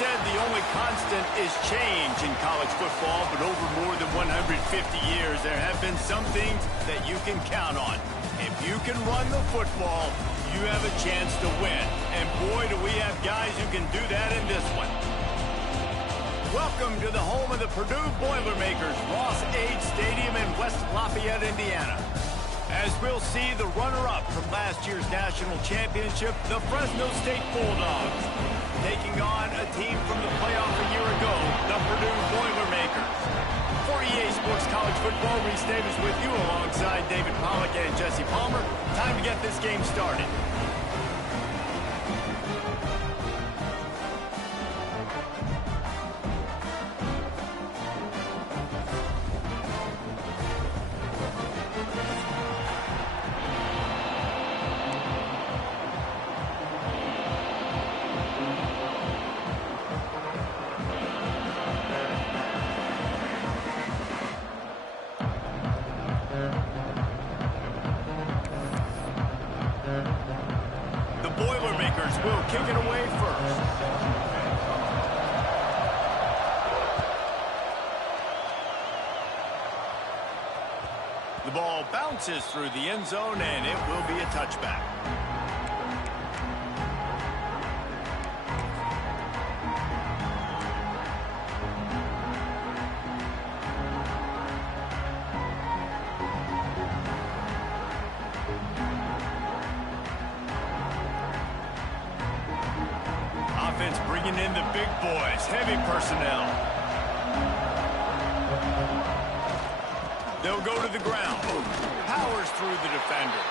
said the only constant is change in college football, but over more than 150 years, there have been some things that you can count on. If you can run the football, you have a chance to win. And boy, do we have guys who can do that in this one. Welcome to the home of the Purdue Boilermakers, Ross-Ade Stadium in West Lafayette, Indiana. As we'll see the runner-up from last year's national championship, the Fresno State Bulldogs, taking on a team from the playoff a year ago, the Purdue Boilermakers. For EA Sports College Football, Reese Davis with you alongside David Pollack and Jesse Palmer. Time to get this game started. Boilermakers will kick it away first. The ball bounces through the end zone, and it will be a touchback. Offense bringing in the big boys, heavy personnel. They'll go to the ground. Powers through the defender.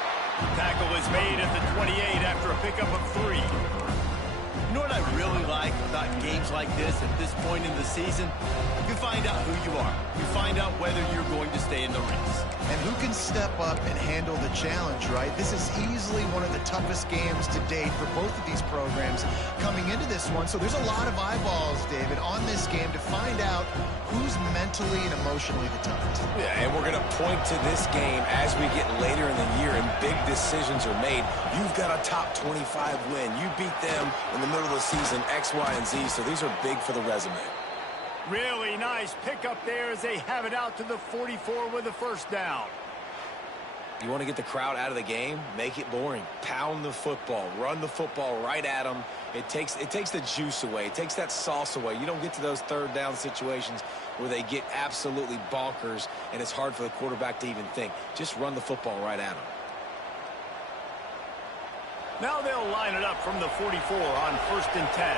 Tackle is made at the 28 after a pickup of 3. You know what I really like about games like this at this point in the season? You find out who you are. You find out whether you're going to stay in the race. And who can step up and handle the challenge, right? This is easily one of the toughest games to date for both of these programs coming into this one. So there's a lot of eyeballs, David, on this game to find out who's mentally and emotionally the toughest. Yeah, and we're going to point to this game as we get later in the year and big decisions are made. You've got a top 25 win. You beat them in the middle of the season, X, Y, and Z, so these are big for the resume. Really nice pickup there as they have it out to the 44 with a first down. You want to get the crowd out of the game? Make it boring. Pound the football. Run the football right at them. It takes the juice away. It takes that sauce away. You don't get to those third down situations where they get absolutely bonkers and it's hard for the quarterback to even think. Just run the football right at them. Now they'll line it up from the 44 on 1st and 10.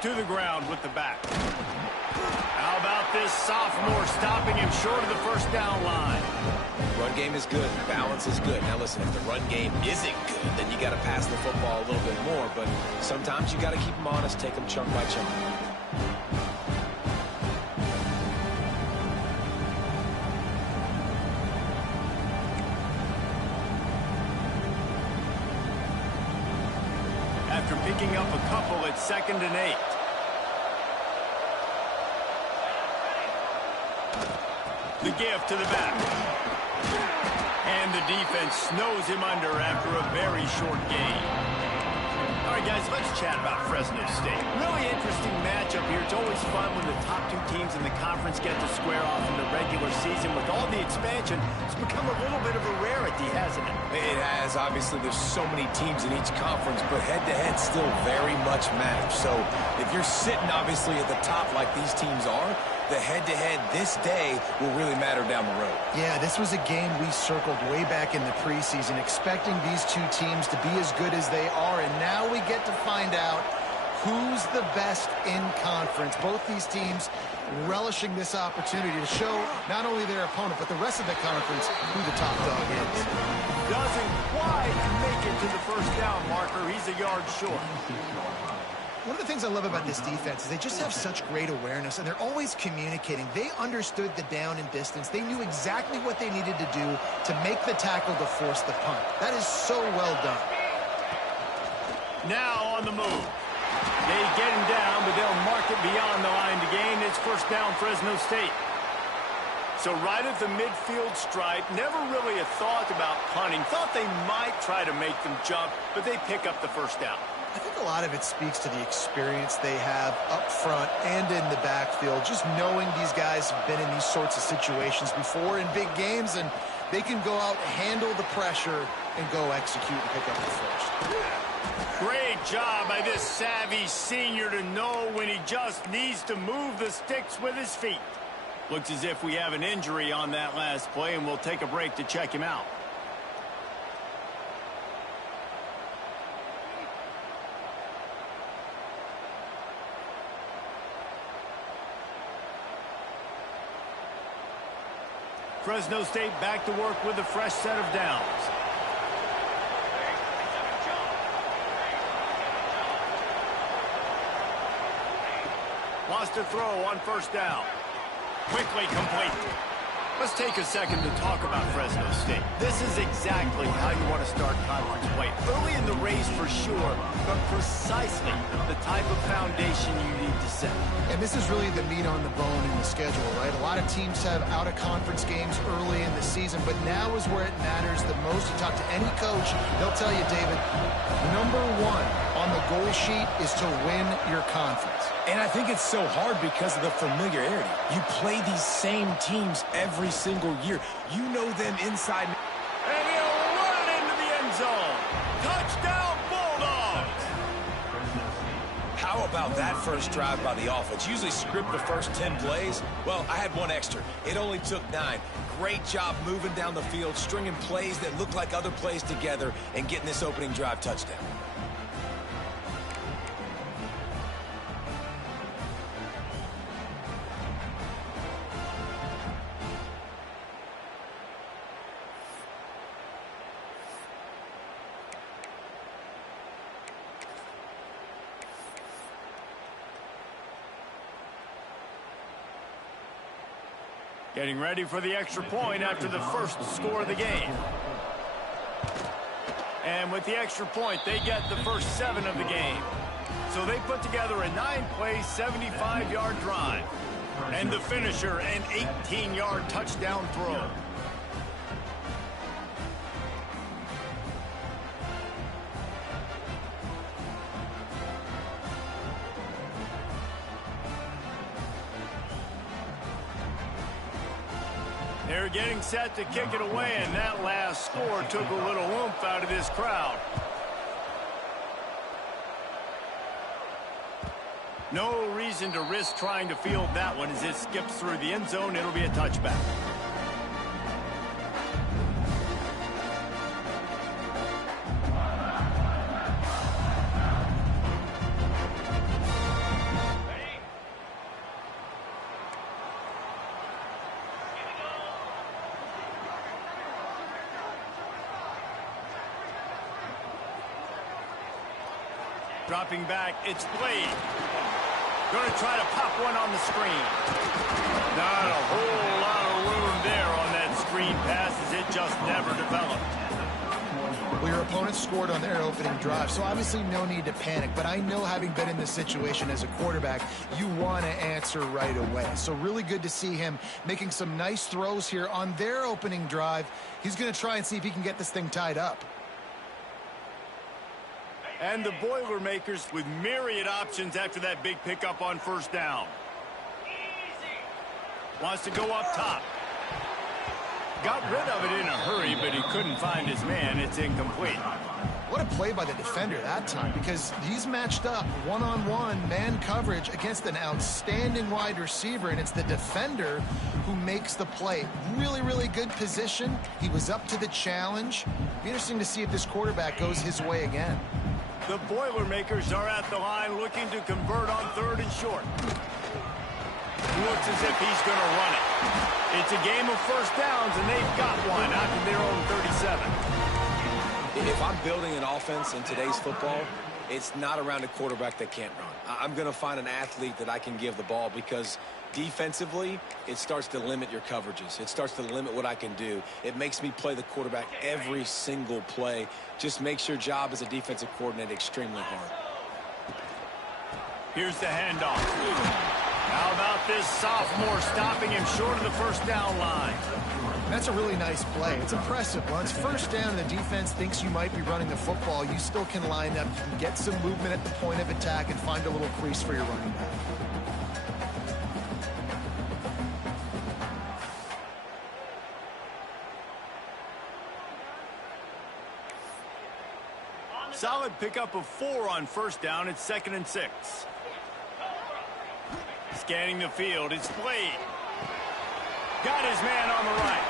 To the ground with the back. How about this sophomore stopping him short of the first down line? Run game is good. Balance is good. Now listen, if the run game isn't good, then you got to pass the football a little bit more. But sometimes you got to keep them honest, take them chunk by chunk. After picking up a couple, it's 2nd and 8. The give to the back. And the defense snows him under after a very short gain. All right, guys, let's chat about Fresno State. Really interesting matchup here. It's always fun when the top 2 teams in the conference get to square off in the regular season. With all the expansion, it's become a little bit of a rarity, hasn't it? It has. Obviously, there's so many teams in each conference, but head-to-head still very much matters. So if you're sitting, obviously, at the top like these teams are, the head-to-head this day will really matter down the road. Yeah, this was a game we circled way back in the preseason, expecting these 2 teams to be as good as they are, and now we get to find out who's the best in conference. Both these teams relishing this opportunity to show not only their opponent, but the rest of the conference who the top dog is. Doesn't quite make it to the first down marker. He's a yard short. One of the things I love about this defense is they just have such great awareness, and they're always communicating. They understood the down and distance. They knew exactly what they needed to do to make the tackle to force the punt. That is so well done. Now on the move. They get him down, but they'll mark it beyond the line to gain. It's first down, Fresno State. So right at the midfield stripe, never really a thought about punting. Thought they might try to make them jump, but they pick up the first down. I think a lot of it speaks to the experience they have up front and in the backfield. Just knowing these guys have been in these sorts of situations before in big games, and they can go out, handle the pressure, and go execute and pick up the first. Great job by this savvy senior to know when he just needs to move the sticks with his feet. Looks as if we have an injury on that last play, and we'll take a break to check him out. Fresno State back to work with a fresh set of downs. Wants to throw on first down. Quickly complete. Let's take a second to talk about Fresno State. This is exactly how you want to start conference play. Early in the race for sure, but precisely the type of foundation you need to set. And this is really the meat on the bone in the schedule, right? A lot of teams have out-of-conference games early in the season, but now is where it matters the most. You talk to any coach, they'll tell you, David, number one on the goal sheet is to win your conference. And I think it's so hard because of the familiarity. You play these same teams every single year. You know them inside. And he'll run it into the end zone. Touchdown, Bulldogs! How about that first drive by the offense? Usually script the first 10 plays. Well, I had one extra. It only took 9. Great job moving down the field, stringing plays that look like other plays together, and getting this opening drive touchdown. Getting ready for the extra point after the first score of the game. And with the extra point, they get the first 7 of the game. So they put together a 9-play, 75-yard drive. And the finisher, an 18-yard touchdown throw. They're getting set to kick it away, and that last score took a little oomph out of this crowd. No reason to risk trying to field that one as it skips through the end zone. It'll be a touchback. Dropping back, it's Blade. Going to try to pop one on the screen. Not a whole lot of room there on that screen pass as it just never developed. Well, your opponent scored on their opening drive, so obviously no need to panic. But I know, having been in this situation as a quarterback, you want to answer right away. So really good to see him making some nice throws here on their opening drive. He's going to try and see if he can get this thing tied up. And the Boilermakers with myriad options after that big pickup on first down. Wants to go up top. Got rid of it in a hurry, but he couldn't find his man. It's incomplete. What a play by the defender that time, because he's matched up one-on-one man coverage against an outstanding wide receiver, and it's the defender who makes the play. Really, really good position. He was up to the challenge. Be interesting to see if this quarterback goes his way again. The Boilermakers are at the line looking to convert on 3rd and short. Looks as if he's going to run it. It's a game of first downs, and they've got one out to their own 37. If I'm building an offense in today's football, it's not around a quarterback that can't run. I'm going to find an athlete that I can give the ball, because defensively, it starts to limit your coverages. It starts to limit what I can do. It makes me play the quarterback every single play. Just makes your job as a defensive coordinator extremely hard. Here's the handoff. How about this sophomore stopping him short of the first down line? That's a really nice play. It's impressive. Well, it's first down and the defense thinks you might be running the football. You still can line up. You can get some movement at the point of attack and find a little crease for your running back. Solid pickup of 4 on first down. It's 2nd and 6. Scanning the field. It's Blade. Got his man on the right.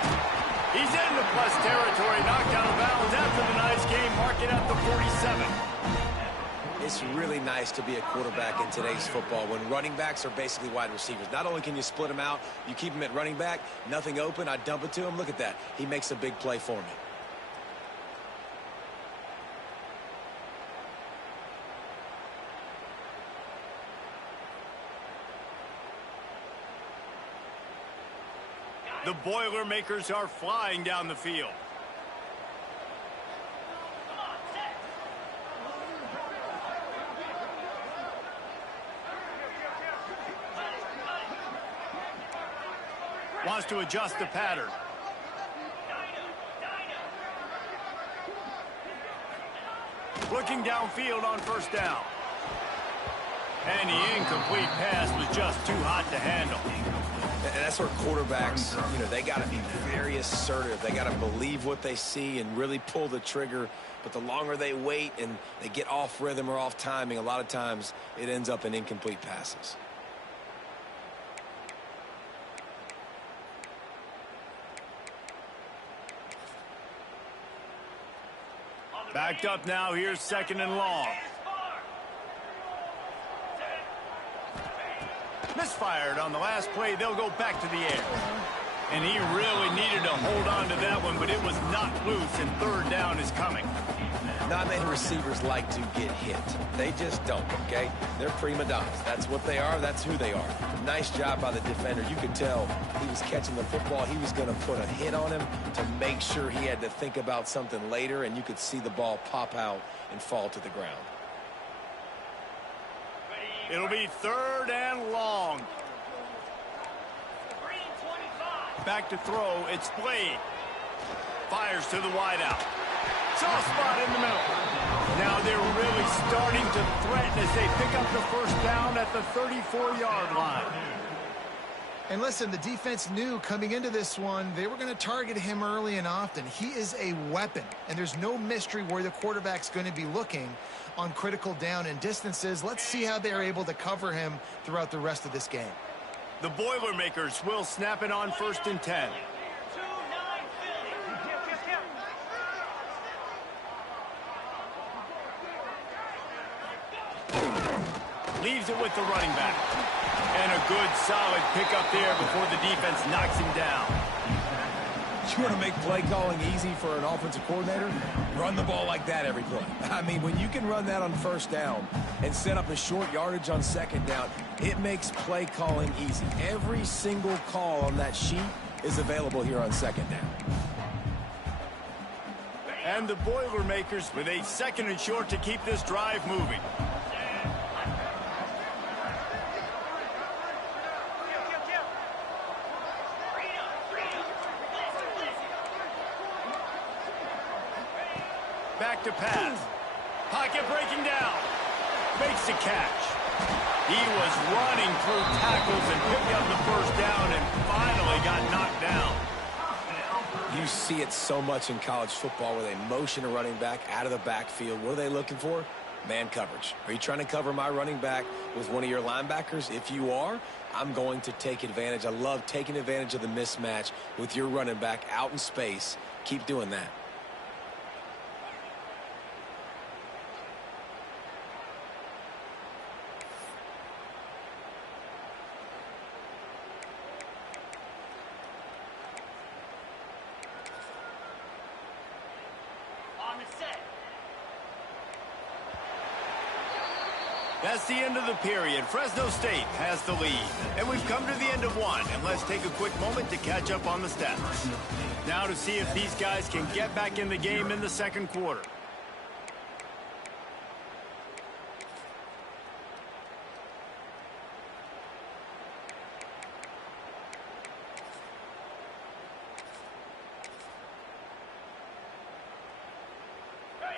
He's into plus territory. Knocked out of bounds after the nice game. Mark it at the 47. It's really nice to be a quarterback in today's football when running backs are basically wide receivers. Not only can you split them out, you keep them at running back. Nothing open. I dump it to him. Look at that. He makes a big play for me. The Boilermakers are flying down the field. Wants to adjust the pattern. Looking downfield on first down. And the incomplete pass was just too hot to handle. And that's where quarterbacks, they got to be very assertive. They got to believe what they see and really pull the trigger. But the longer they wait and they get off rhythm or off timing, a lot of times it ends up in incomplete passes. Backed up now. Here's 2nd and long. Misfired on the last play. They'll go back to the air. And he really needed to hold on to that one, but it was not loose, and 3rd down is coming. Not many receivers like to get hit. They just don't, okay? They're prima donnas. That's what they are. That's who they are. Nice job by the defender. You could tell he was catching the football. He was going to put a hit on him to make sure he had to think about something later, and you could see the ball pop out and fall to the ground. It'll be 3rd and long. Back to throw. It's Blade. Fires to the wideout. Soft spot in the middle. Now they're really starting to threaten as they pick up the first down at the 34-yard line. And listen, the defense knew coming into this one, they were going to target him early and often. He is a weapon, and there's no mystery where the quarterback's going to be looking on critical down and distances. Let's see how they're able to cover him throughout the rest of this game. The Boilermakers will snap it on 1st and 10. Leaves it with the running back. And a good, solid pickup there before the defense knocks him down. You want to make play calling easy for an offensive coordinator? Run the ball like that every play. I mean, when you can run that on first down and set up a short yardage on 2nd down, it makes play calling easy. Every single call on that sheet is available here on 2nd down. And the Boilermakers with a 2nd and short to keep this drive moving. Back to pass. Pocket breaking down. Makes the catch. He was running through tackles and picked up the first down and finally got knocked down. You see it so much in college football where they motion a running back out of the backfield. What are they looking for? Man coverage. Are you trying to cover my running back with one of your linebackers? If you are, I'm going to take advantage. I love taking advantage of the mismatch with your running back out in space. Keep doing that. That's the end of the period. Fresno State has the lead. And we've come to the end of one. And let's take a quick moment to catch up on the stats. Now to see if these guys can get back in the game in the 2nd quarter.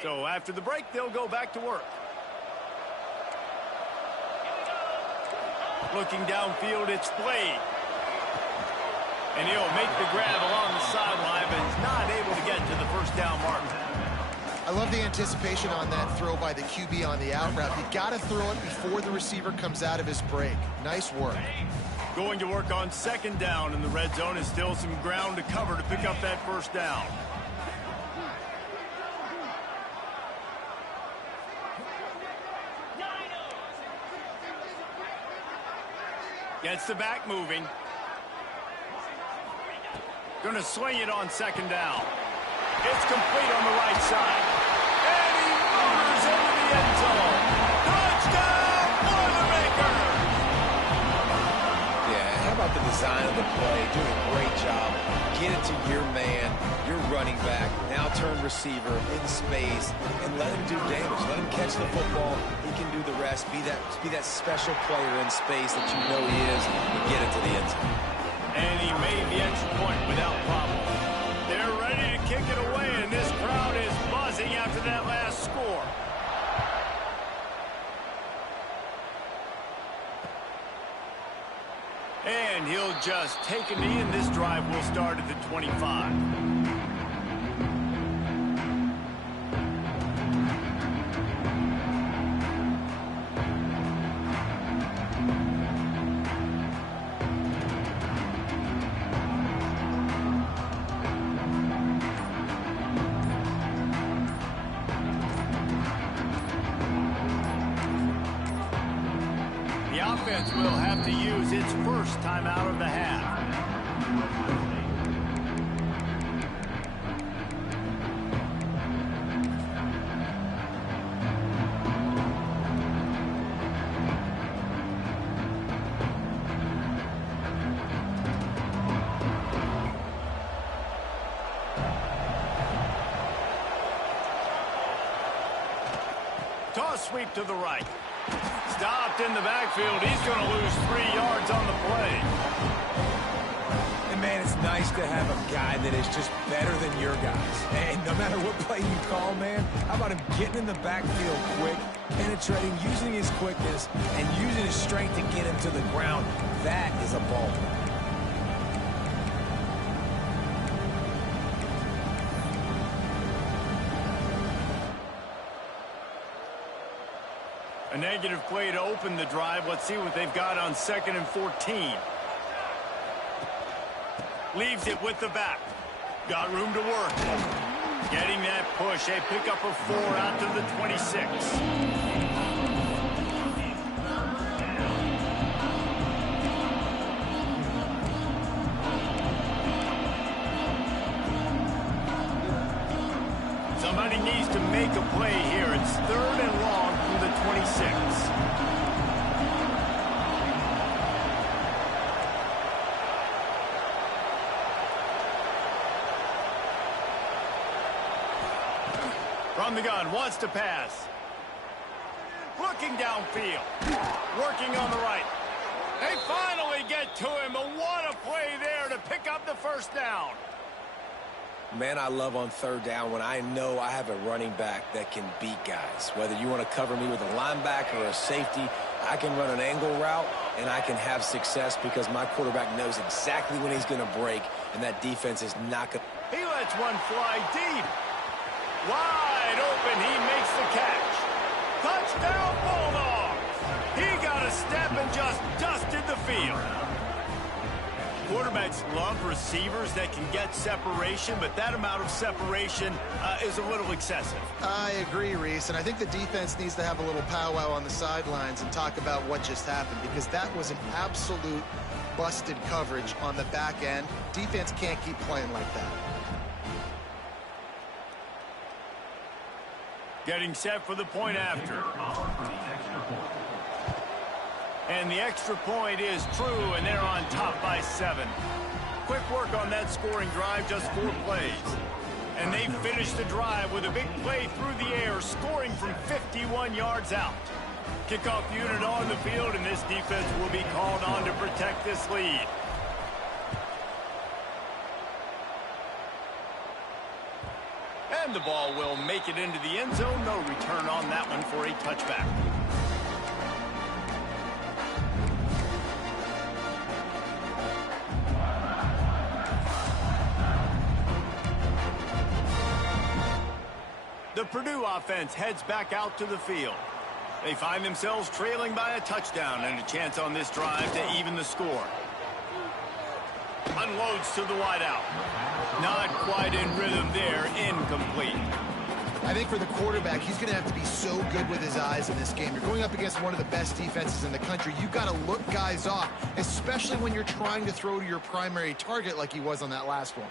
So after the break, they'll go back to work. Looking downfield, it's Blade. And he'll make the grab along the sideline, but is not able to get to the first down mark. I love the anticipation on that throw by the QB on the out route. You got to throw it before the receiver comes out of his break. Nice work. Going to work on second down in the red zone is still some ground to cover to pick up that first down. Gets the back moving. Going to swing it on second down. It's complete on the right side. And he motors into the end zone. Touchdown, Boilermaker! Yeah, how about the design of the play? Doing a great job. Get it to your man, your running back. Now turn receiver in space and let him do damage. Let him catch the football. He can do the rest. Be that special player in space that you know he is and get into the end zone. And he made the extra point without problem. They're ready to kick it away, and this crowd is buzzing after that last score. And he'll just take a knee, and this drive will start at the 25. Will have to use its first time out of the half. Toss sweep to the right. Stopped in the backfield. He's going to lose 3 yards on the play. And, man, it's nice to have a guy that is just better than your guys. And no matter what play you call, man, how about him getting in the backfield quick, penetrating, using his quickness, and using his strength to get him to the ground. That is a ball play. A negative play to open the drive. Let's see what they've got on 2nd and 14. Leaves it with the back. Got room to work. Getting that push. A pickup of 4 out to the 26. Somebody needs to make a play here. It's 3rd and long from the 26. From the gun, wants to pass. Looking downfield. Working on the right. They finally get to him, but what a play there to pick up the first down. Man, I love on 3rd down when I know I have a running back that can beat guys. Whether you want to cover me with a linebacker or a safety, I can run an angle route, and I can have success because my quarterback knows exactly when he's going to break, and that defense is not going to. He lets one fly deep. Wide open, he makes the catch. Touchdown, Bulldogs! He got a step and just dusted the field. Quarterbacks love receivers that can get separation, but that amount of separation is a little excessive. I agree, Reese, and I think the defense needs to have a little powwow on the sidelines and talk about what just happened, because that was an absolute busted coverage on the back end. Defense can't keep playing like that. Getting set for the point after. And the extra point is true, and they're on top by 7. Quick work on that scoring drive, just 4 plays. And they finish the drive with a big play through the air, scoring from 51 yards out. Kickoff unit on the field, and this defense will be called on to protect this lead. And the ball will make it into the end zone. No return on that one for a touchback. The Purdue offense heads back out to the field. They find themselves trailing by a touchdown and a chance on this drive to even the score. Unloads to the wideout. Not quite in rhythm there. Incomplete. I think for the quarterback, he's going to have to be so good with his eyes in this game. You're going up against one of the best defenses in the country. You've got to look guys off, especially when you're trying to throw to your primary target like he was on that last one.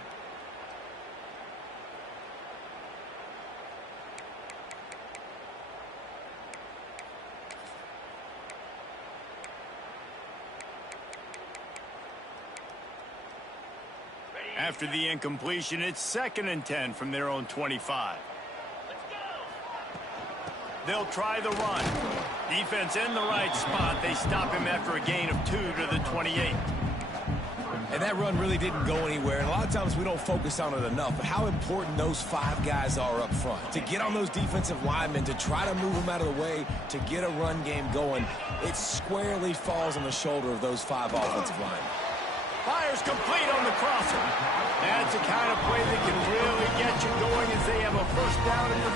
After the incompletion, it's 2nd and 10 from their own 25. They'll try the run. Defense in the right spot. They stop him after a gain of 2 to the 28. And that run really didn't go anywhere. And a lot of times we don't focus on it enough, but how important those 5 guys are up front. To get on those defensive linemen, to try to move them out of the way, to get a run game going, it squarely falls on the shoulder of those 5 offensive linemen. Fires complete on the crosser. That's the kind of play that can really get you going as they have a first down at the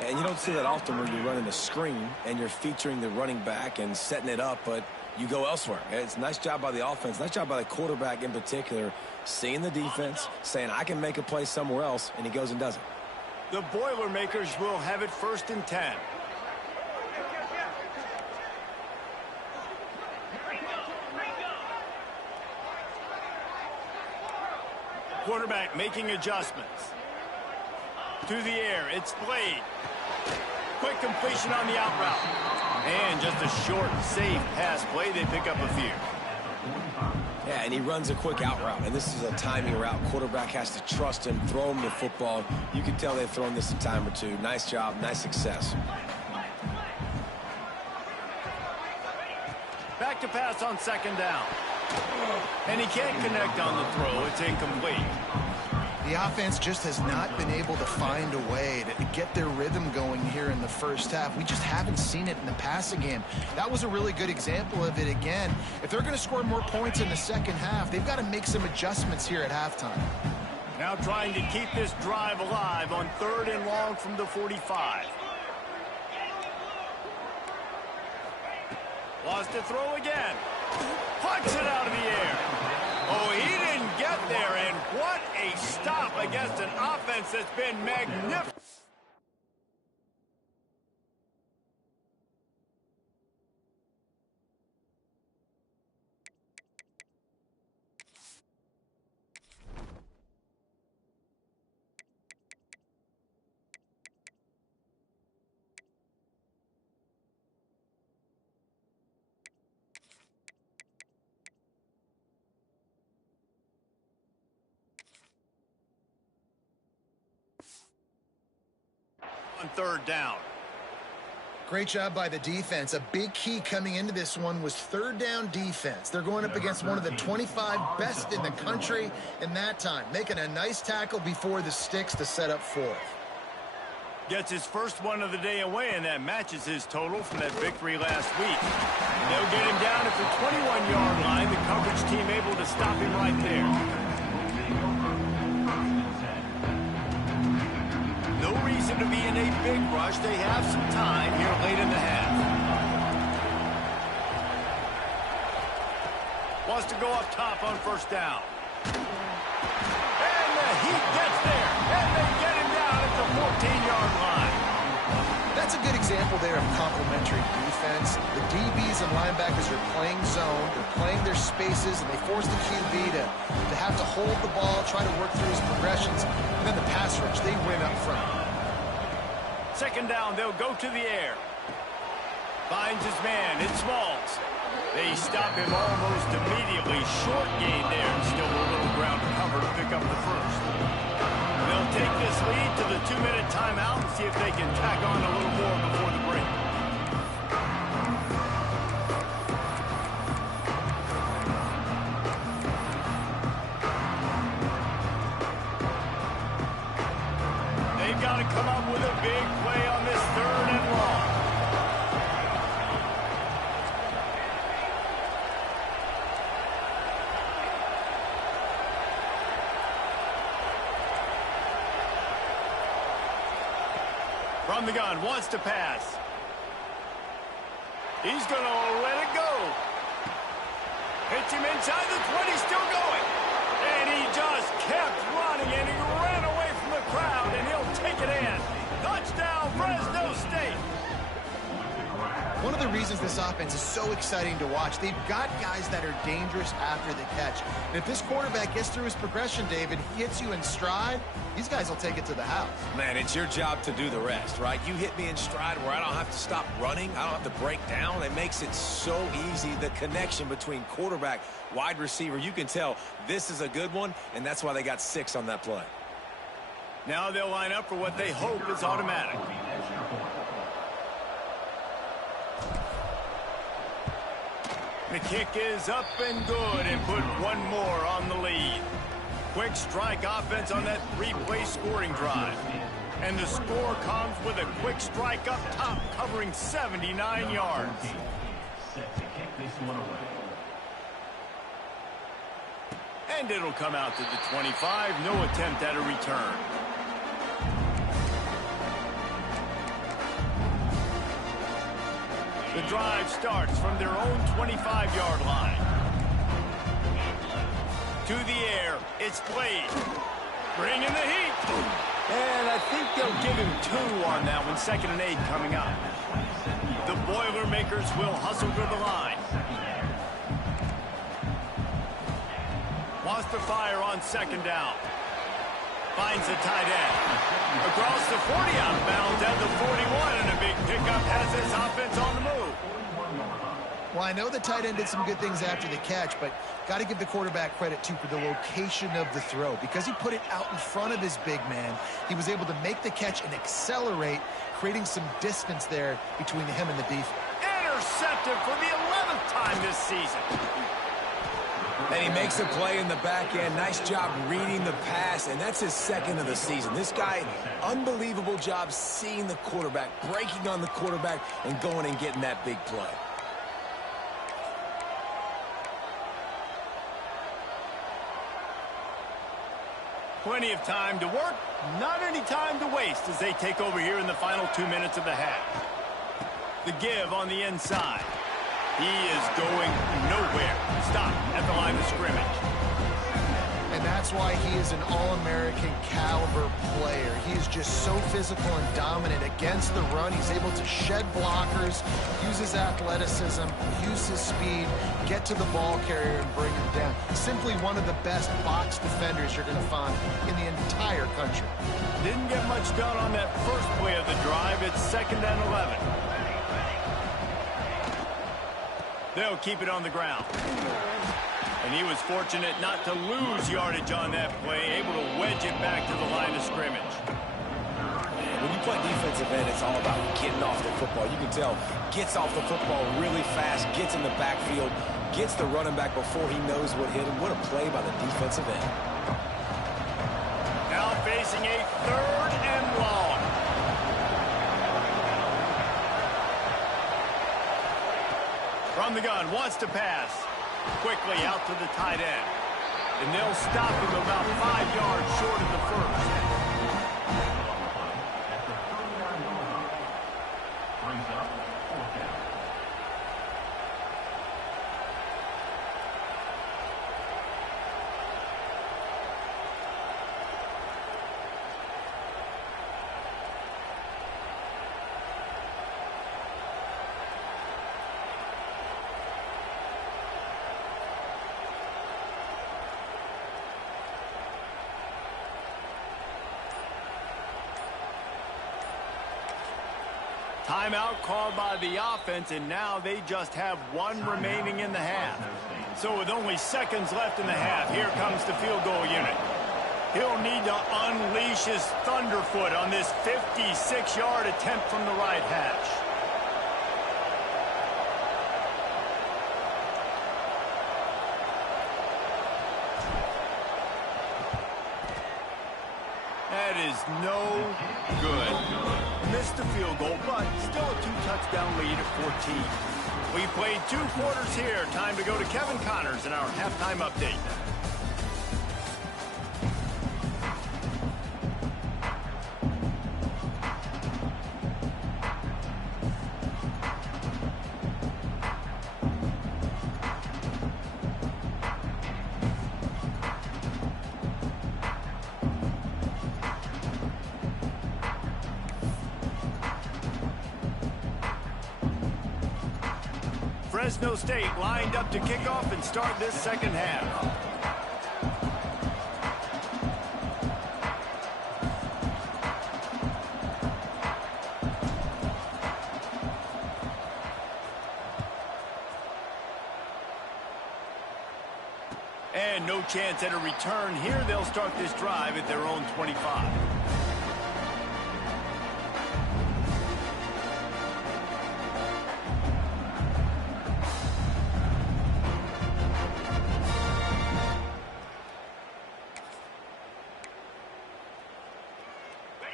43. And you don't see that often when you're running a screen and you're featuring the running back and setting it up, but you go elsewhere. It's a nice job by the offense, nice job by the quarterback in particular, seeing the defense, saying, I can make a play somewhere else, and he goes and does it. The Boilermakers will have it 1st and 10. Quarterback making adjustments. To the air, it's Blade. Quick completion on the out route. And just a short, safe pass play. They pick up a few. Yeah, and he runs a quick out route, and this is a timing route. Quarterback has to trust him, throw him the football. You can tell they've thrown this a time or two. Nice job, nice success. Back to pass on 2nd down. And he can't connect on the throw. It's incomplete. The offense just has not been able to find a way to get their rhythm going here in the first half. We just haven't seen it in the passing game. That was a really good example of it again. If they're going to score more points in the second half, they've got to make some adjustments here at halftime. Now trying to keep this drive alive on 3rd and long from the 45. Lost to throw again. Punts it out of the air. Oh, he didn't get there, and what a stop against an offense that's been magnificent. On 3rd down. Great job by the defense. A big key coming into this one was 3rd down defense. They're going up against one of the 25 best in the country in that time, making a nice tackle before the sticks to set up 4th. Gets his first one of the day away, and that matches his total from that victory last week. They'll get him down at the 21-yard line. The coverage team able to stop him right there. No reason to be in a big rush. They have some time here late in the half. Wants to go up top on 1st down. And the Heat gets there. And they get him down at the 14-yard line. That's a good example there of complementary defense. The DBs and linebackers are playing zone. They're playing their spaces, and they force the QB to have to hold the ball, try to work through his progressions. And then the pass rush, they win up front. 2nd down, they'll go to the air. Finds his man, it's Smalls. They stop him almost immediately. Short gain there, and still a little ground to cover to pick up the first. They'll take this lead to the 2-minute timeout and see if they can tack on a little more before the break. From the gun, wants to pass. He's going to let it go. Hits him inside the 20, still going. And he just kept running, and he ran away from the crowd, and he'll take it in. Touchdown, Fresno State. One of the reasons this offense is so exciting to watch, they've got guys that are dangerous after the catch. And if this quarterback gets through his progression, David, he hits you in stride, these guys will take it to the house. Man, it's your job to do the rest, right? You hit me in stride where I don't have to stop running. I don't have to break down. It makes it so easy. The connection between quarterback, wide receiver, you can tell this is a good one, and that's why they got 6 on that play. Now they'll line up for what they hope is automatic. The kick is up and good, and put one more on the lead. Quick strike offense on that 3-play scoring drive. And the score comes with a quick strike up top, covering 79 yards. And it'll come out to the 25. No attempt at a return. The drive starts from their own 25-yard line. To the air, it's played. Bringing the heat. And I think they'll give him 2 on that one. 2nd and 8 coming up. The Boilermakers will hustle to the line. Wants to fire on 2nd down. Finds the tight end. Across the 40, out of bounds at the 41, and a big pickup has this offense on the move. Well, I know the tight end did some good things after the catch, but got to give the quarterback credit, too, for the location of the throw. Because he put it out in front of his big man, he was able to make the catch and accelerate, creating some distance there between him and the defense. Intercepted for the 11th time this season. And he makes a play in the back end. Nice job reading the pass, and that's his 2nd of the season. This guy, unbelievable job seeing the quarterback, breaking on the quarterback, and going and getting that big play. Plenty of time to work, not any time to waste as they take over here in the final 2 minutes of the half. The give on the inside. He is going nowhere. Stop at the line of scrimmage. And that's why he is an All-American caliber player. He is just so physical and dominant against the run. He's able to shed blockers, use his athleticism, use his speed, get to the ball carrier and bring him down. Simply one of the best box defenders you're going to find in the entire country. Didn't get much done on that first play of the drive. It's 2nd and 11. They'll keep it on the ground. And he was fortunate not to lose yardage on that play, able to wedge it back to the line of scrimmage. When you play defensive end, it's all about getting off the football. You can tell, gets off the football really fast, gets in the backfield, gets the running back before he knows what hit him. What a play by the defensive end. Now facing a 3rd and long. From the gun, wants to pass. Quickly out to the tight end. And they'll stop him about 5 yards short of the first. Timeout called by the offense, and now they just have 1 remaining in the half. So with only seconds left in the half, here comes the field goal unit. He'll need to unleash his thunderfoot on this 56-yard attempt from the right hash. That is no good. Missed the field goal, but still a 2-touchdown lead at 14. We played 2 quarters here. Time to go to Kevin Connors in our halftime update. Fresno State lined up to kick off and start this second half. And no chance at a return here. They'll start this drive at their own 25.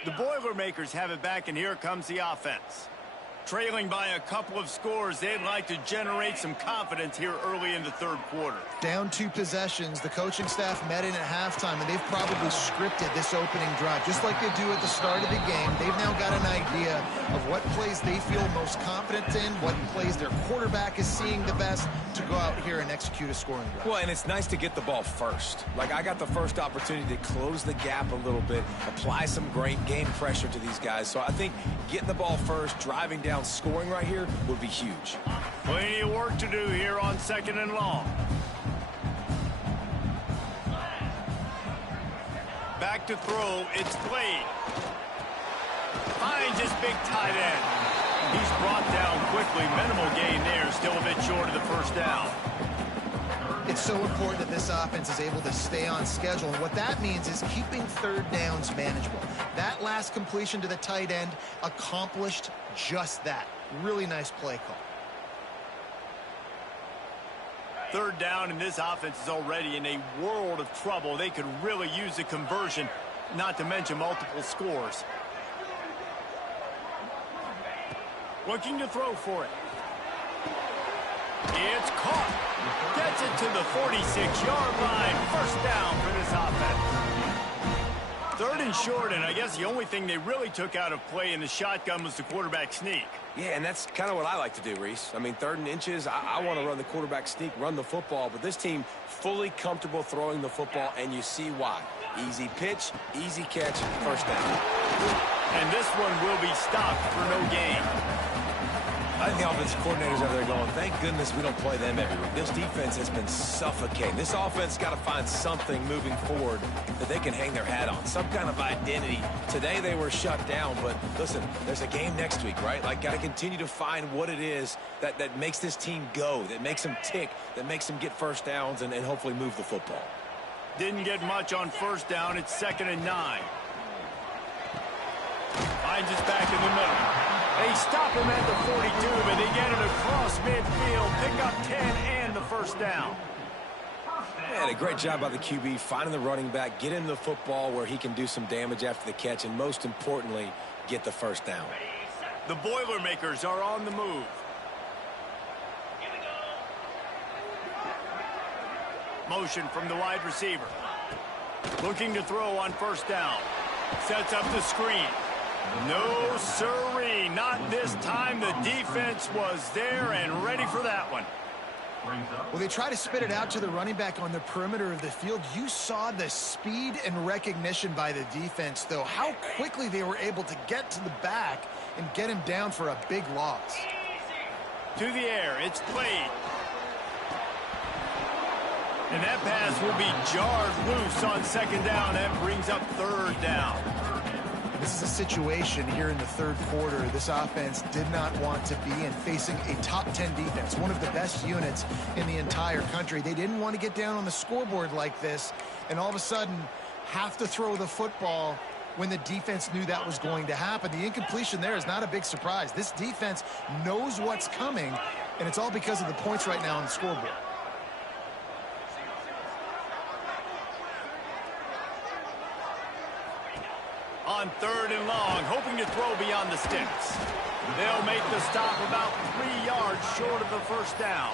The Boilermakers have it back, and here comes the offense. Trailing by a couple of scores, they'd like to generate some confidence here early in the third quarter. Down 2 possessions, the coaching staff met in at halftime, and they've probably scripted this opening drive. Just like they do at the start of the game, they've now got an idea of what plays they feel most confident in, what plays their quarterback is seeing the best to go out here and execute a scoring drive. Well, and it's nice to get the ball first. Like, I got the first opportunity to close the gap a little bit, apply some great game pressure to these guys. So I think getting the ball first, driving down, scoring right here would be huge. Plenty of work to do here on 2nd and long. Back to throw. It's Blade. Finds his big tight end. He's brought down quickly. Minimal gain there. Still a bit short of the first down. It's so important that this offense is able to stay on schedule, and what that means is keeping third downs manageable. That last completion to the tight end accomplished just that. Really nice play call. Third down, and this offense is already in a world of trouble. They could really use a conversion, not to mention multiple scores. Looking to throw for it. It's caught. Gets it to the 46-yard line. First down for this offense. 3rd and short, and I guess the only thing they really took out of play in the shotgun was the quarterback sneak. Yeah, and that's kind of what I like to do, Reese. I mean, 3rd and inches, I want to run the quarterback sneak, run the football, but this team fully comfortable throwing the football, and you see why. Easy pitch, easy catch, first down. And this one will be stopped for no gain. I think the offensive coordinators over there going, thank goodness we don't play them every week. This defense has been suffocating. This offense got to find something moving forward that they can hang their hat on, some kind of identity. Today they were shut down, but listen, there's a game next week, right? Like, got to continue to find what it is that makes this team go, that makes them tick, that makes them get first downs and hopefully move the football. Didn't get much on first down. It's 2nd and 9. Finds us back in the middle. They stop him at the 42, but they get it across midfield. Pick up 10 and the first down. Yeah, a great job by the QB, finding the running back, get him the football where he can do some damage after the catch, and most importantly, get the first down. The Boilermakers are on the move. Motion from the wide receiver. Looking to throw on first down. Sets up the screen. No siree, not this time. The defense was there and ready for that one. Well, they try to spit it out to the running back on the perimeter of the field. You saw the speed and recognition by the defense, though. How quickly they were able to get to the back and get him down for a big loss. To the air, it's played. And that pass will be jarred loose on 2nd down. That brings up 3rd down. This is a situation here in the 3rd quarter this offense did not want to be in, facing a top 10 defense, one of the best units in the entire country. They didn't want to get down on the scoreboard like this and all of a sudden have to throw the football when the defense knew that was going to happen. The incompletion there is not a big surprise. This defense knows what's coming, and it's all because of the points right now on the scoreboard. On 3rd and long, hoping to throw beyond the sticks. They'll make the stop about 3 yards short of the first down.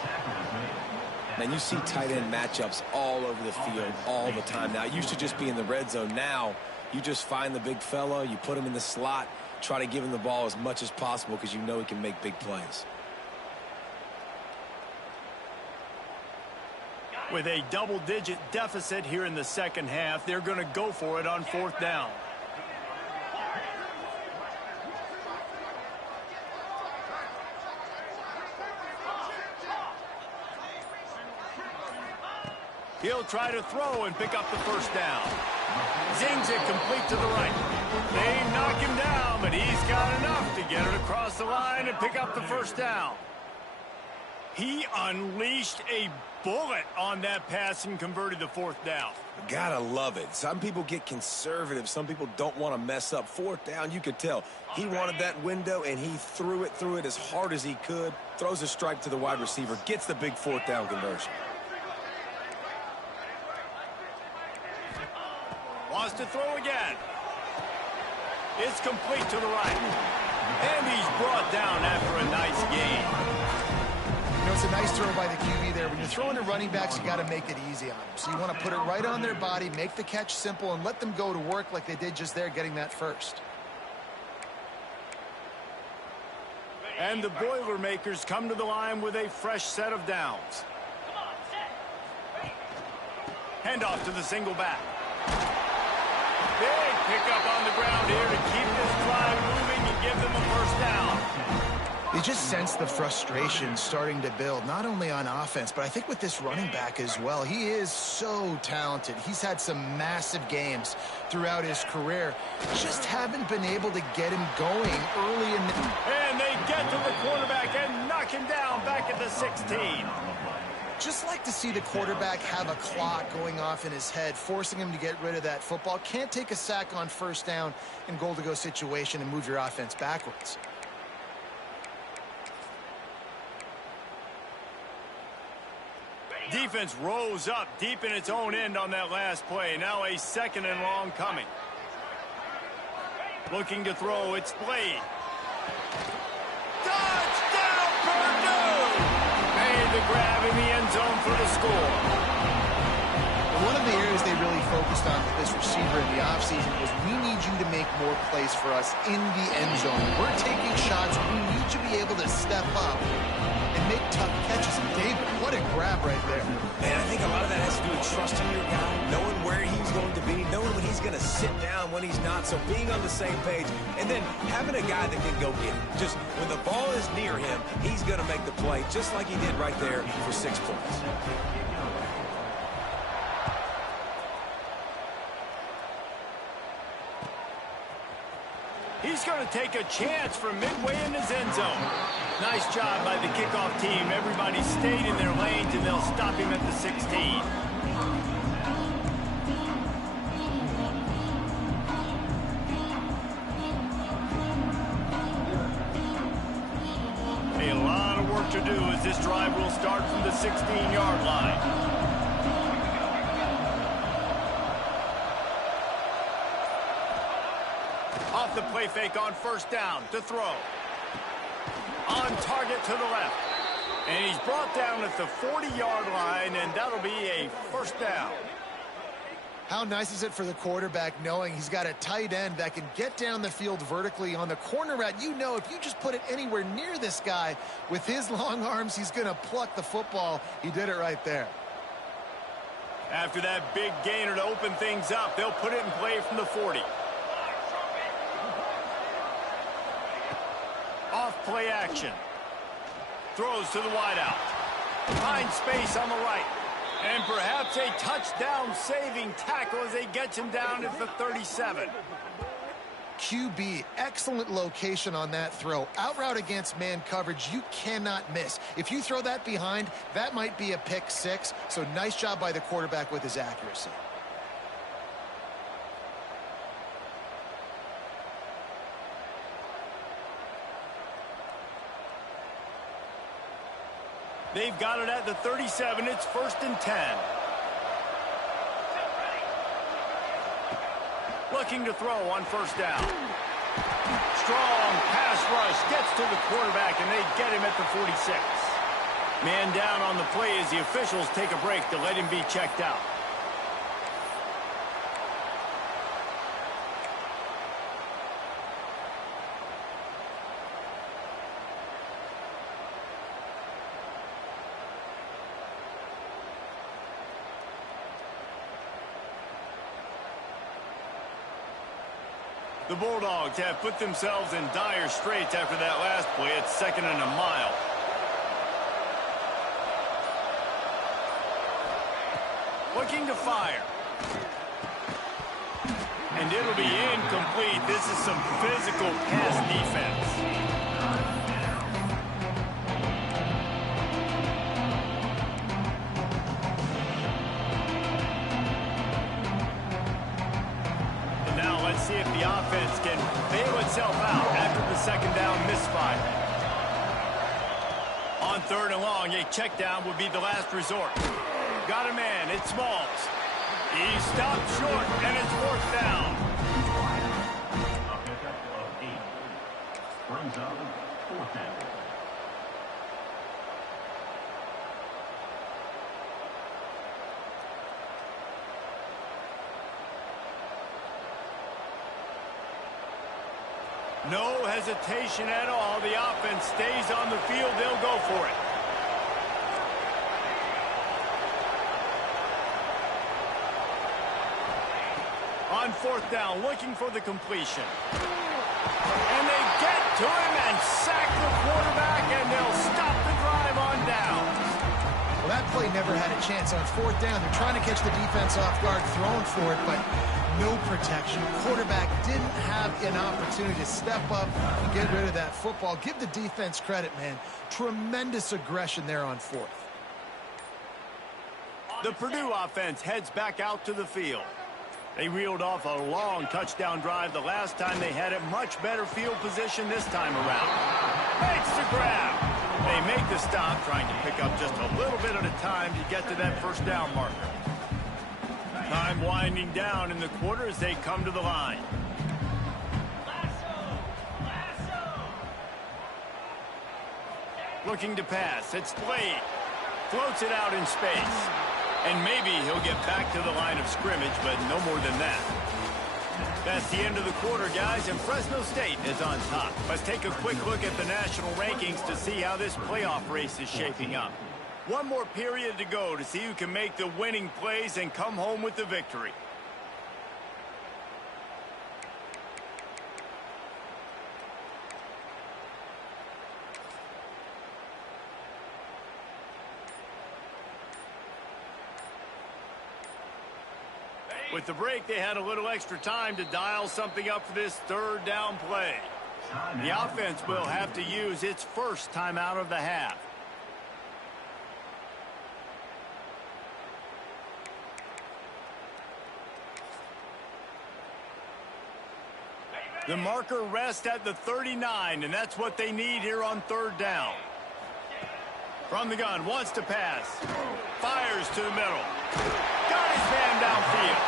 And you see tight end matchups all over the field all the time now. It used to just be in the red zone. Now you just find the big fella, you put him in the slot, try to give him the ball as much as possible because you know he can make big plays. With a double-digit deficit here in the second half, they're going to go for it on 4th down. He'll try to throw and pick up the first down. Zings it complete to the right. They knock him down, but he's got enough to get it across the line and pick up the first down. He unleashed a bullet on that pass and converted the fourth down. Gotta love it. Some people get conservative. Some people don't want to mess up. Fourth down, you could tell. He wanted that window, and he threw it as hard as he could. Throws a strike to the wide receiver. Gets the big fourth down conversion. Wants to throw again. It's complete to the right. And he's brought down after a nice gain. You know, it's a nice throw by the QB there. When you're throwing to running backs, you got to make it easy on them. So you want to put it right on their body, make the catch simple, and let them go to work like they did just there, getting that first. And the Boilermakers come to the line with a fresh set of downs. Handoff to the single back. Big pickup on the ground here to keep this drive moving and give them a first down. You just sense the frustration starting to build, not only on offense, but I think with this running back as well. He is so talented. He's had some massive games throughout his career. Just haven't been able to get him going early in the... And they get to the quarterback and knock him down back at the 16. Just like to see the quarterback have a clock going off in his head, forcing him to get rid of that football. Can't take a sack on first down in goal-to-go situation and move your offense backwards. Defense rose up deep in its own end on that last play. Now a second and long coming. Looking to throw, it's Blade. Touchdown, Purdue! Made the grab in the end zone for the score. One of the areas they really focused on with this receiver in the offseason was we need you to make more plays for us in the end zone. We're taking shots. We need you to be able to step up and make tough catches. And David, what a grab right there. Man, I think a lot of that has to do with trusting your guy, knowing where he's going to be, knowing when he's going to sit down, when he's not, so being on the same page, and then having a guy that can go get it. Just when the ball is near him, he's going to make the play, just like he did right there for 6 points. He's going to take a chance from midway in his end zone. Nice job by the kickoff team. Everybody stayed in their lanes, and they'll stop him at the 16. A lot of work to do as this drive will start from the 16-yard line. Off the play fake on first down to throw. On target to the left. And he's brought down at the 40-yard line, and that'll be a first down. How nice is it for the quarterback knowing he's got a tight end that can get down the field vertically on the corner route? You know, if you just put it anywhere near this guy with his long arms, he's going to pluck the football. He did it right there. After that big gainer to open things up, they'll put it in play from the 40. Off play action. Throws to the wideout. Finds space on the right. And perhaps a touchdown-saving tackle as they get him down at the 37. QB, excellent location on that throw. Out route against man coverage, you cannot miss. If you throw that behind, that might be a pick six. So nice job by the quarterback with his accuracy. They've got it at the 37. It's 1st and 10. Looking to throw on first down. Strong pass rush gets to the quarterback, and they get him at the 46. Man down on the play as the officials take a break to let him be checked out. The Bulldogs have put themselves in dire straits after that last play. It's 2nd and a mile. Looking to fire. And it'll be incomplete. This is some physical pass defense. And now let's see if the offense can bail itself out after the second down misfire. On third and long, a check down would be the last resort. Got a man, it's Smalls. He stopped short, and it's fourth down. A pickup of 8. Brings up fourth down. No hesitation at all. The offense stays on the field. They'll go for it. On fourth down, looking for the completion. And they get to him and sack the quarterback, and they'll stop the drive on downs. Well, that play never had a chance on fourth down. They're trying to catch the defense off guard, throwing for it, but no protection. Quarterback didn't have an opportunity to step up and get rid of that football. Give the defense credit, man. Tremendous aggression there on fourth. The Purdue offense heads back out to the field. They reeled off a long touchdown drive the last time. They had a much better field position this time around. Makes the grab. They make the stop, trying to pick up just a little bit at a time to get to that first down marker. Time winding down in the quarter as they come to the line. Looking to pass. It's Blade. Floats it out in space. And maybe he'll get back to the line of scrimmage, but no more than that. That's the end of the quarter, guys, and Fresno State is on top. Let's take a quick look at the national rankings to see how this playoff race is shaping up. One more period to go to see who can make the winning plays and come home with the victory. With the break, they had a little extra time to dial something up for this third down play. The offense will have to use its first timeout of the half. The marker rests at the 39, and that's what they need here on third down. From the gun, wants to pass. Fires to the middle. Got his man downfield.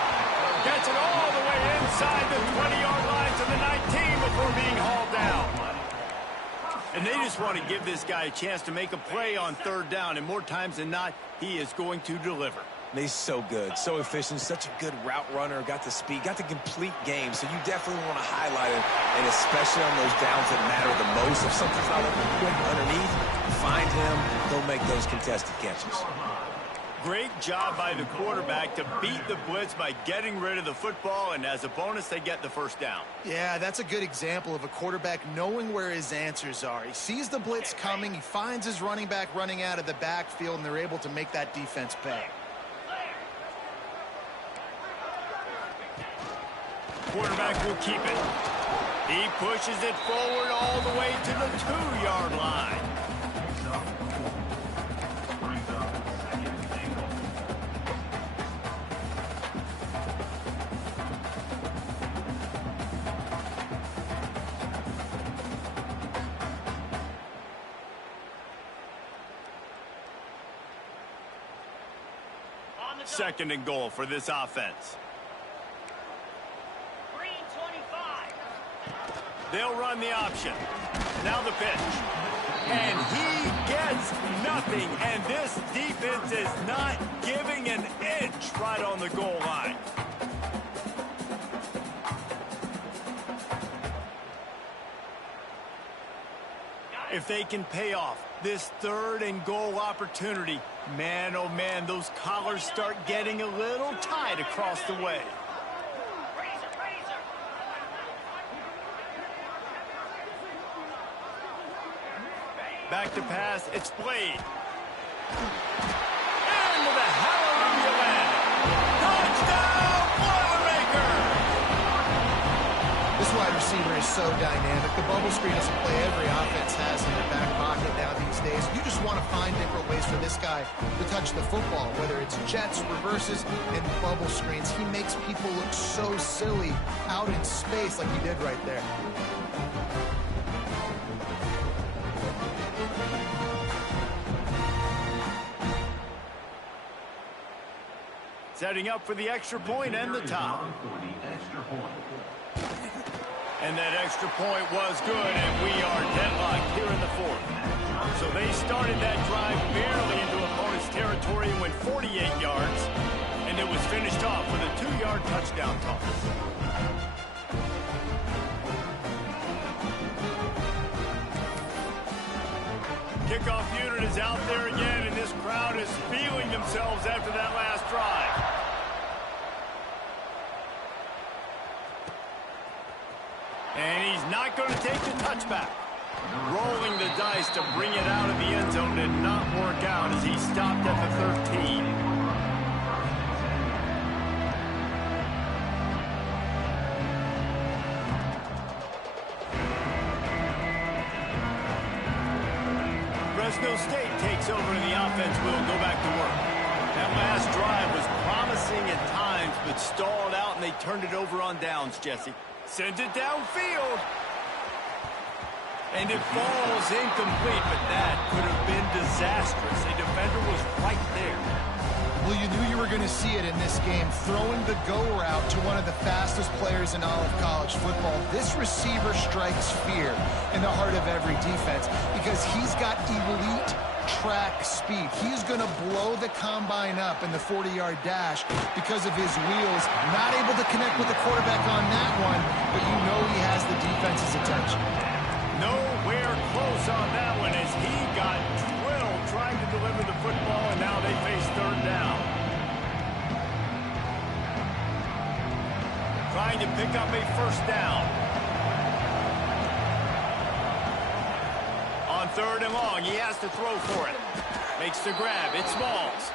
Gets it all the way inside the 20-yard line to the 19 before being hauled down. And they just want to give this guy a chance to make a play on third down, and more times than not, he is going to deliver. He's so good, so efficient, such a good route runner, got the speed, got the complete game, so you definitely want to highlight him, and especially on those downs that matter the most. If something's not looking quick underneath, find him, he'll make those contested catches. Great job by the quarterback to beat the blitz by getting rid of the football, and as a bonus, they get the first down. Yeah, that's a good example of a quarterback knowing where his answers are. He sees the blitz coming, he finds his running back running out of the backfield, and they're able to make that defense pay. Quarterback will keep it. He pushes it forward all the way to the 2-yard line. Second and goal for this offense. They'll run the option. Now the pitch. And he gets nothing. And this defense is not giving an inch right on the goal line. If they can pay off this third and goal opportunity, man, oh man, those collars start getting a little tight across the way. Back to pass, it's Blade. Into the hallelujah land. so dynamic. The bubble screen is a play every offense has in their back pocket now these days. You just want to find different ways for this guy to touch the football, whether it's jets, reverses, and bubble screens. He makes people look so silly out in space like he did right there. Setting up for the extra point and the tie. And that extra point was good, and we are deadlocked here in the fourth. So they started that drive barely into opponent's territory and went 48 yards, and it was finished off with a 2-yard touchdown toss. Kickoff unit is out there again, and this crowd is feeling themselves after that last drive. And he's not going to take the touchback. Rolling the dice to bring it out of the end zone did not work out as he stopped at the 13. Fresno State takes over and the offense will go back to work. That last drive was promising at times, but stalled out, and they turned it over on downs, Jesse. Sends it downfield. And it falls incomplete, but that could have been disastrous. A defender was right there. Well, you knew you were going to see it in this game. Throwing the go route to one of the fastest players in all of college football. This receiver strikes fear in the heart of every defense because he's got elite track speed. He's going to blow the combine up in the 40-yard dash because of his wheels. Not able to connect with the quarterback on that one, but you know he has the defense's attention. Nowhere close on that one as he got drilled trying to deliver the football, and now they face third down. Trying to pick up a first down. On third and long, he has to throw for it. Makes the grab. It's Smalls.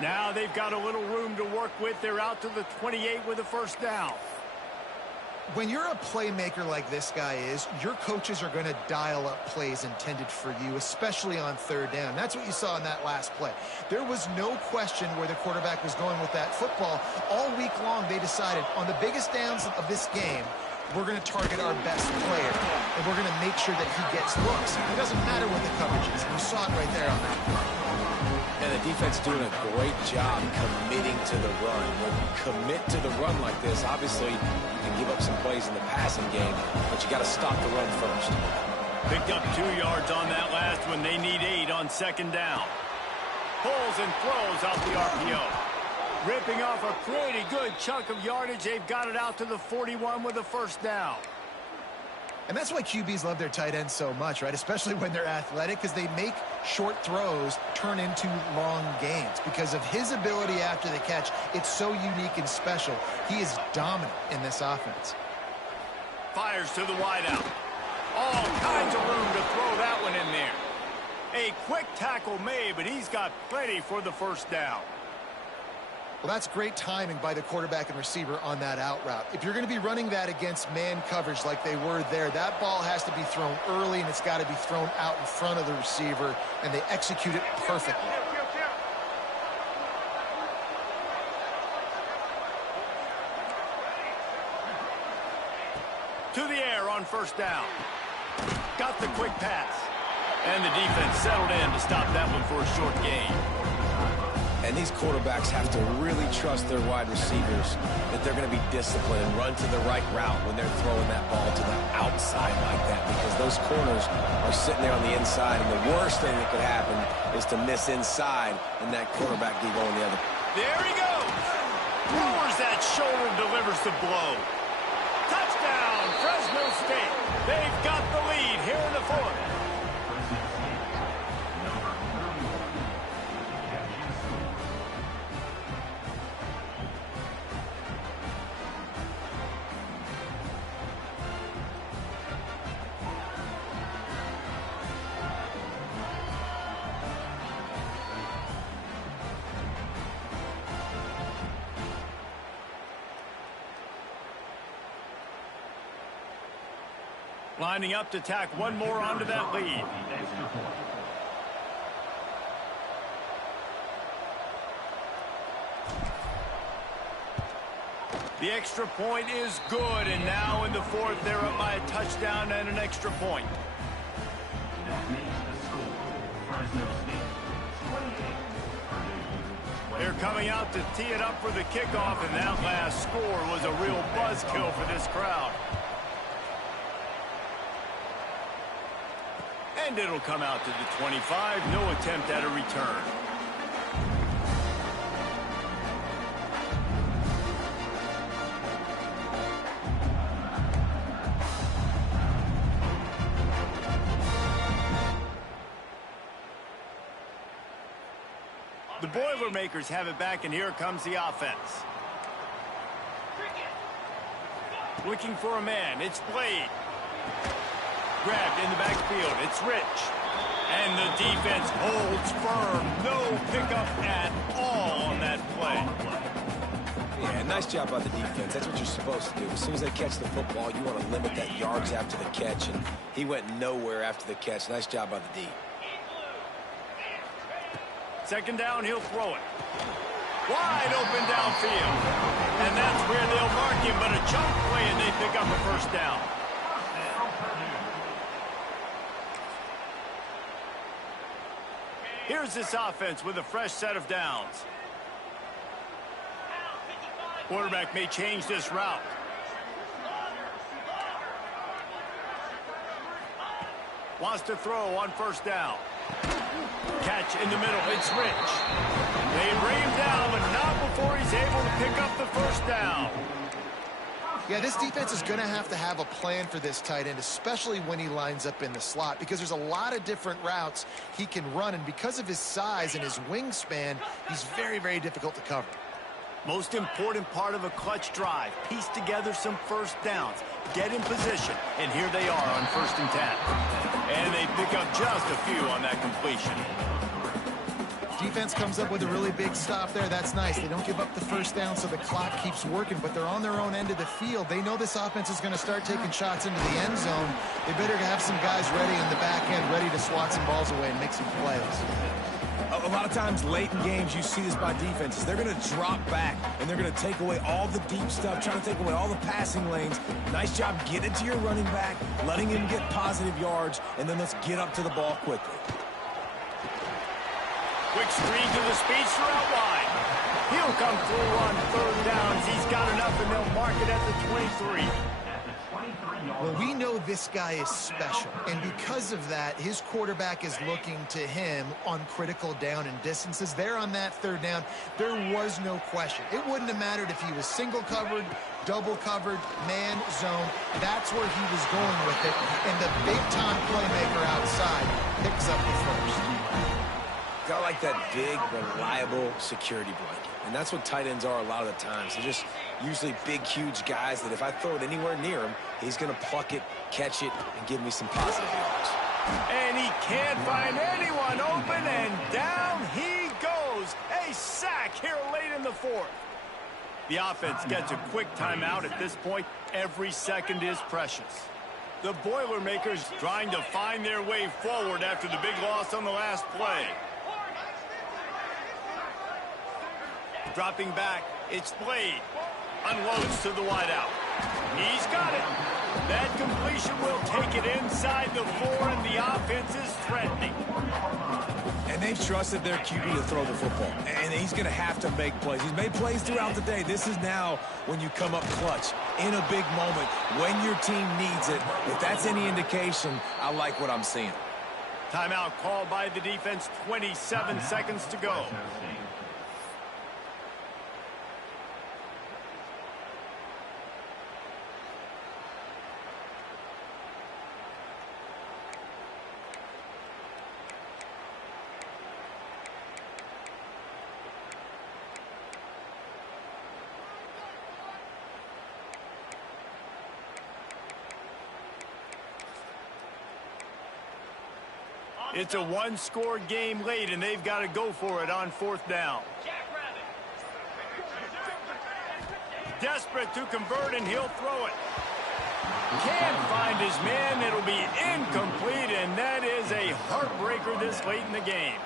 Now they've got a little room to work with. They're out to the 28 with a first down. When you're a playmaker like this guy is, your coaches are going to dial up plays intended for you, especially on third down. That's what you saw in that last play. There was no question where the quarterback was going with that football. All week long, they decided on the biggest downs of this game, we're going to target our best player, and we're going to make sure that he gets looks. It doesn't matter what the coverage is. You saw it right there on that play. And the defense doing a great job committing to the run. When you commit to the run like this, obviously you can give up some plays in the passing game, but you got to stop the run first. Picked up 2 yards on that last one. They need 8 on second down. Pulls and throws out the RPO. Ripping off a pretty good chunk of yardage. They've got it out to the 41 with a first down. And that's why QBs love their tight ends so much, right? Especially when they're athletic, because they make short throws turn into long gains. Because of his ability after the catch, it's so unique and special. He is dominant in this offense. Fires to the wideout. All kinds of room to throw that one in there. A quick tackle made, but he's got plenty for the first down. Well, that's great timing by the quarterback and receiver on that out route. If you're going to be running that against man coverage like they were there, that ball has to be thrown early, and it's got to be thrown out in front of the receiver, and they execute it perfectly. To the air on first down. Got the quick pass. And the defense settled in to stop that one for a short gain. And these quarterbacks have to really trust their wide receivers that they're going to be disciplined and run to the right route when they're throwing that ball to the outside like that, because those corners are sitting there on the inside, and the worst thing that could happen is to miss inside and that quarterback be going the other. There he goes. Lowers that shoulder, delivers the blow. Touchdown, Fresno State. They've got the lead here in the fourth. Lining up to tack one more onto that lead. The extra point is good, and now in the fourth, they're up by a touchdown and an extra point. That makes the score Fresno State 28, Purdue. They're coming out to tee it up for the kickoff, and that last score was a real buzzkill for this crowd. And it'll come out to the 25. No attempt at a return. The Boilermakers have it back, and here comes the offense. Looking for a man. It's Blade. Grabbed in the backfield. It's Rich. And the defense holds firm. No pickup at all on that play. Yeah, nice job by the defense. That's what you're supposed to do. As soon as they catch the football, you want to limit that yards after the catch, and he went nowhere after the catch. Nice job by the D. Second down, he'll throw it. Wide open downfield. And that's where they'll mark him, but a chunk play, and they pick up a first down. Here's this offense with a fresh set of downs. Quarterback may change this route. Wants to throw on first down. Catch in the middle. It's Rich. They bring him down, but not before he's able to pick up the first down. Yeah, this defense is going to have a plan for this tight end, especially when he lines up in the slot, because there's a lot of different routes he can run, and because of his size and his wingspan, he's very, very difficult to cover. Most important part of a clutch drive. Piece together some first downs. Get in position. And here they are on 1st and 10. And they pick up just a few on that completion. Defense comes up with a really big stop there. That's nice. They don't give up the first down, so the clock keeps working, but they're on their own end of the field. They know this offense is going to start taking shots into the end zone. They better have some guys ready in the back end, ready to swat some balls away and make some plays. A lot of times late in games, you see this by defenses. They're going to drop back, and they're going to take away all the deep stuff, trying to take away all the passing lanes. Nice job getting it to your running back, letting him get positive yards, and then let's get up to the ball quickly. Quick screen to the speedster out wide. He'll come through on 3rd downs. He's got enough, and they'll mark it at the 23. Well, we know this guy is special, and because of that, his quarterback is looking to him on critical down and distances. There on that 3rd down, there was no question. It wouldn't have mattered if he was single covered, double covered, man, zone. That's where he was going with it, and the big-time playmaker outside picks up the first. Got like that big, reliable security blanket. And that's what tight ends are a lot of the times. They're just usually big, huge guys that if I throw it anywhere near him, he's going to pluck it, catch it, and give me some positive yards. And he can't find anyone open, and down he goes. A sack here late in the 4th. The offense gets a quick timeout at this point. Every second is precious. The Boilermakers trying to find their way forward after the big loss on the last play. Dropping back, it's Blade. Unloads to the wideout. He's got it. That completion will take it inside the 4, and the offense is threatening. And they've trusted their QB to throw the football. And he's going to have to make plays. He's made plays throughout the day. This is now when you come up clutch in a big moment when your team needs it. If that's any indication, I like what I'm seeing. Timeout called by the defense. 27 seconds to go. It's a one-score game late, and they've got to go for it on 4th down. Desperate to convert, and he'll throw it. Can't find his man. It'll be incomplete, and that is a heartbreaker this late in the game.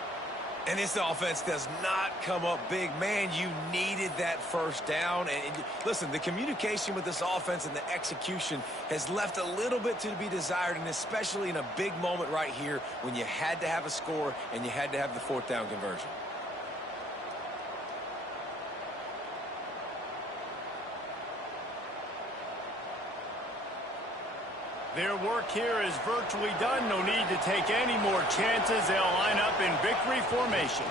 And this offense does not come up big. Man, you needed that first down. And listen, the communication with this offense and the execution has left a little bit to be desired, and especially in a big moment right here when you had to have a score and you had to have the fourth down conversion. Their work here is virtually done. No need to take any more chances. They'll line up in victory formation.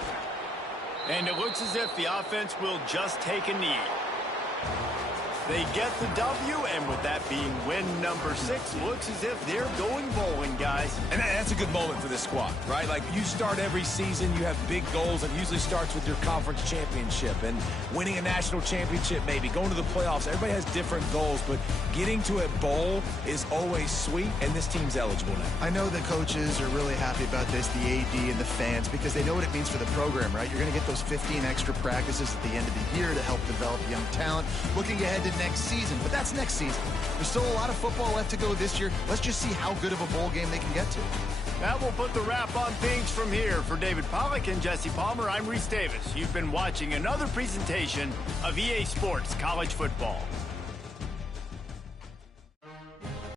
And it looks as if the offense will just take a knee. They get the W, and with that being win number 6, looks as if they're going bowling, guys. And that's a good moment for this squad, right? Like, you start every season, you have big goals, and it usually starts with your conference championship and winning a national championship, maybe going to the playoffs. Everybody has different goals, but getting to a bowl is always sweet, and this team's eligible now. I know the coaches are really happy about this, the AD and the fans, because they know what it means for the program, right? You're going to get those 15 extra practices at the end of the year to help develop young talent. Looking ahead to next season, but that's next season. There's still a lot of football left to go this year. Let's just see how good of a bowl game they can get to. That will put the wrap on things from here. For David Pollack and Jesse Palmer, I'm Reese Davis. You've been watching another presentation of EA Sports College Football.